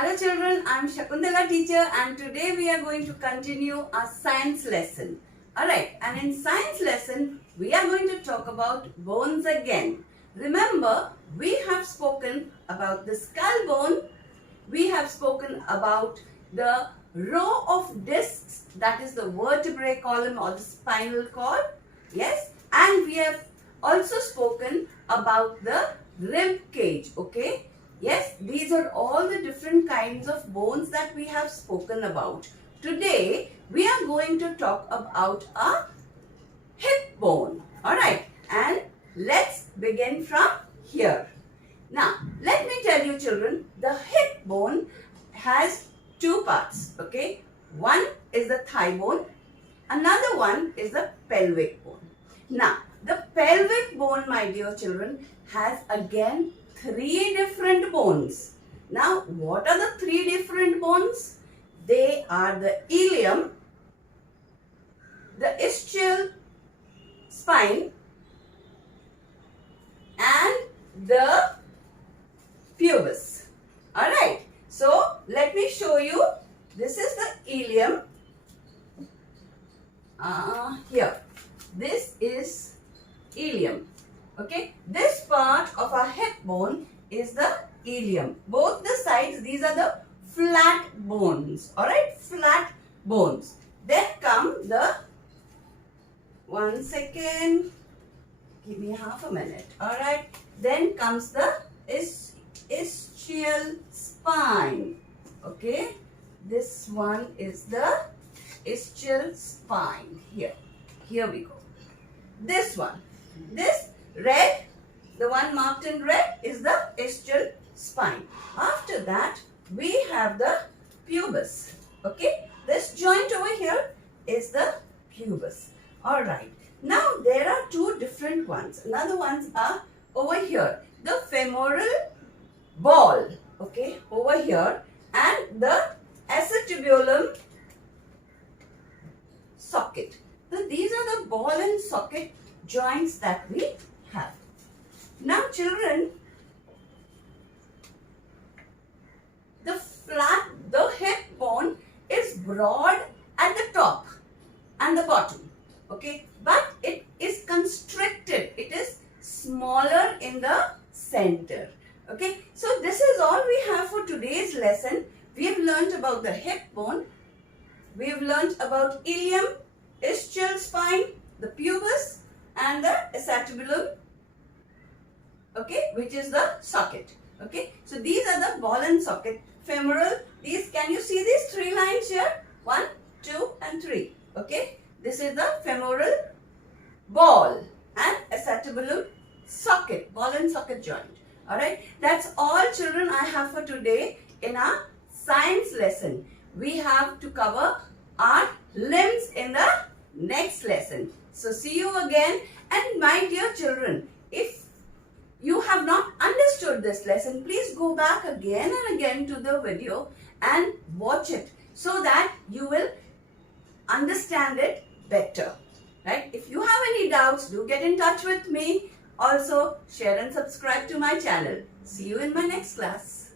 Hello children, I am Shakuntala teacher and today we are going to continue our science lesson. Alright, and in science lesson we are going to talk about bones again. Remember, we have spoken about the skull bone, we have spoken about the row of discs, that is the vertebrae column or the spinal cord. Yes, and we have also spoken about the rib cage. Okay. Yes, these are all the different kinds of bones that we have spoken about. Today, we are going to talk about a hip bone. Alright, and let's begin from here. Now, let me tell you children, the hip bone has two parts. Okay, one is the thigh bone, another one is the pelvic bone. Now, the pelvic bone, my dear children, has again three different bones. Now, what are the three different bones? They are the ilium, the ischial spine, and the pubis. Alright, so let me show you. This is the ilium. Here, this is ilium. Okay, this part of our hip bone is the ilium. Both the sides, these are the flat bones. Alright, flat bones. Then come the, one second, give me half a minute. Alright, then comes the ischial spine. Okay, this one is the ischial spine. Here we go. This one, this red, the one marked in red is the ischial spine. After that, we have the pubis. Okay, this joint over here is the pubis. Alright, now there are two different ones. Another ones are over here, the femoral ball, okay, over here, and the acetobulum socket. So these are the ball and socket joints that we have. Now children, the hip bone is broad at the top and the bottom, okay, but it is constricted, it is smaller in the center. Okay, so this is all we have for today's lesson. We have learnt about the hip bone, we have learnt about ilium, ischial spine, the pubis, and the acetobulum, okay, which is the socket. Okay, so these are the ball and socket. Femoral, these, can you see these three lines here? 1, 2 and 3. Okay, this is the femoral ball and acetobulum socket, ball and socket joint. Alright, that's all children I have for today in our science lesson. We have to cover our limbs in the next lesson. So see you again, and my dear children, if you have not understood this lesson, please go back again and again to the video and watch it so that you will understand it better. Right? If you have any doubts, do get in touch with me. Also, share and subscribe to my channel. See you in my next class.